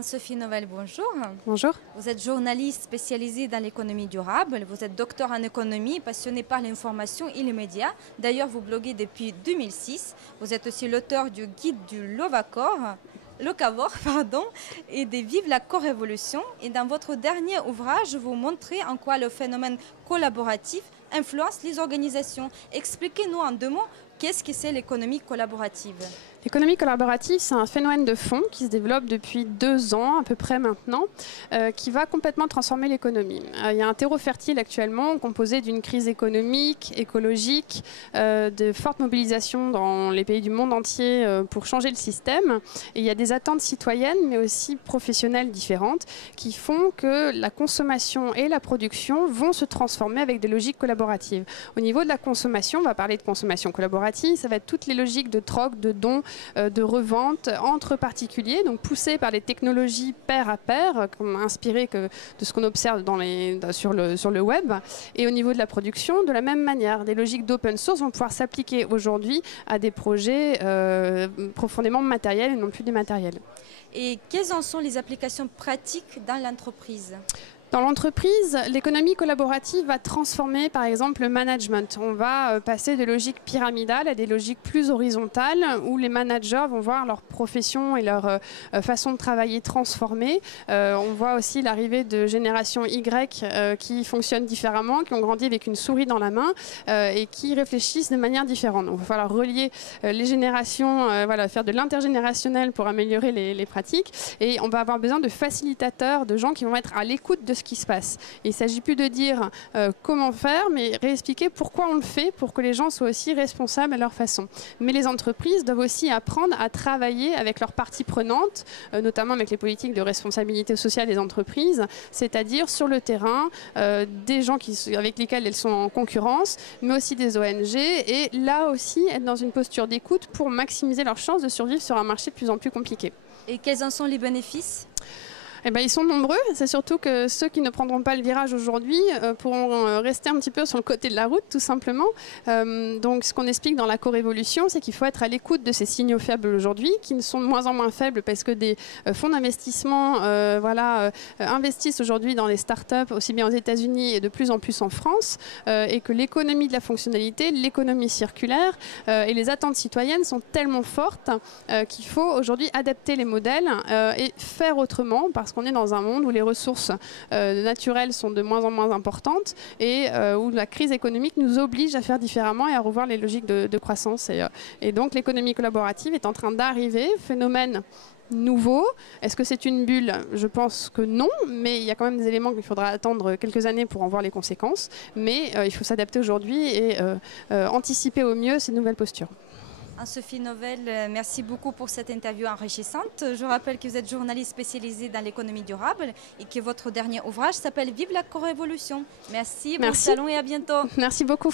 Anne-Sophie Novelle, bonjour. Bonjour. Vous êtes journaliste spécialisée dans l'économie durable. Vous êtes docteur en économie, passionné par l'information et les médias. D'ailleurs, vous bloguez depuis 2006. Vous êtes aussi l'auteur du guide du Locavore, et de Vive la co-révolution. Et dans votre dernier ouvrage, vous montrez en quoi le phénomène collaboratif influence les organisations. Expliquez-nous en 2 mots, qu'est-ce que c'est l'économie collaborative ? L'économie collaborative, c'est un phénomène de fond qui se développe depuis 2 ans à peu près maintenant, qui va complètement transformer l'économie. Il y a un terreau fertile actuellement composé d'une crise économique, écologique, de fortes mobilisations dans les pays du monde entier pour changer le système. Et il y a des attentes citoyennes, mais aussi professionnelles différentes, qui font que la consommation et la production vont se transformer avec des logiques collaboratives. Au niveau de la consommation, on va parler de consommation collaborative, ça va être toutes les logiques de troc, de dons, de revente entre particuliers, donc poussées par les technologies pair à pair, inspirées de ce qu'on observe sur le web. Et au niveau de la production, de la même manière, des logiques d'open source vont pouvoir s'appliquer aujourd'hui à des projets profondément matériels et non plus dématériels. Et quelles en sont les applications pratiques dans l'entreprise ? Dans l'entreprise, l'économie collaborative va transformer par exemple le management. On va passer de logiques pyramidales à des logiques plus horizontales où les managers vont voir leur profession et leur façon de travailler transformée. On voit aussi l'arrivée de générations Y qui fonctionnent différemment, qui ont grandi avec une souris dans la main et qui réfléchissent de manière différente. Donc, il va falloir relier les générations, faire de l'intergénérationnel pour améliorer les pratiques. Et on va avoir besoin de facilitateurs, de gens qui vont être à l'écoute de ce qui se passe. Et il ne s'agit plus de dire comment faire, mais réexpliquer pourquoi on le fait pour que les gens soient aussi responsables à leur façon. Mais les entreprises doivent aussi apprendre à travailler avec leurs parties prenantes, notamment avec les politiques de responsabilité sociale des entreprises, c'est-à-dire sur le terrain, des gens avec lesquels elles sont en concurrence, mais aussi des ONG, et là aussi être dans une posture d'écoute pour maximiser leurs chances de survivre sur un marché de plus en plus compliqué. Et quels en sont les bénéfices ? Eh ben, ils sont nombreux, c'est surtout que ceux qui ne prendront pas le virage aujourd'hui pourront rester un petit peu sur le côté de la route, tout simplement. Donc ce qu'on explique dans la co-révolution, c'est qu'il faut être à l'écoute de ces signaux faibles aujourd'hui, qui ne sont de moins en moins faibles parce que des fonds d'investissement investissent aujourd'hui dans les startups, aussi bien aux États-Unis et de plus en plus en France, et que l'économie de la fonctionnalité, l'économie circulaire et les attentes citoyennes sont tellement fortes qu'il faut aujourd'hui adapter les modèles et faire autrement, parce qu'on est dans un monde où les ressources naturelles sont de moins en moins importantes et où la crise économique nous oblige à faire différemment et à revoir les logiques de croissance. Et donc l'économie collaborative est en train d'arriver, phénomène nouveau. Est-ce que c'est une bulle? Je pense que non, mais il y a quand même des éléments qu'il faudra attendre quelques années pour en voir les conséquences. Mais il faut s'adapter aujourd'hui et anticiper au mieux ces nouvelles postures. Anne-Sophie Novelle, merci beaucoup pour cette interview enrichissante. Je rappelle que vous êtes journaliste spécialisée dans l'économie durable et que votre dernier ouvrage s'appelle Vive la co-révolution. Merci, bon salon et à bientôt. Merci beaucoup.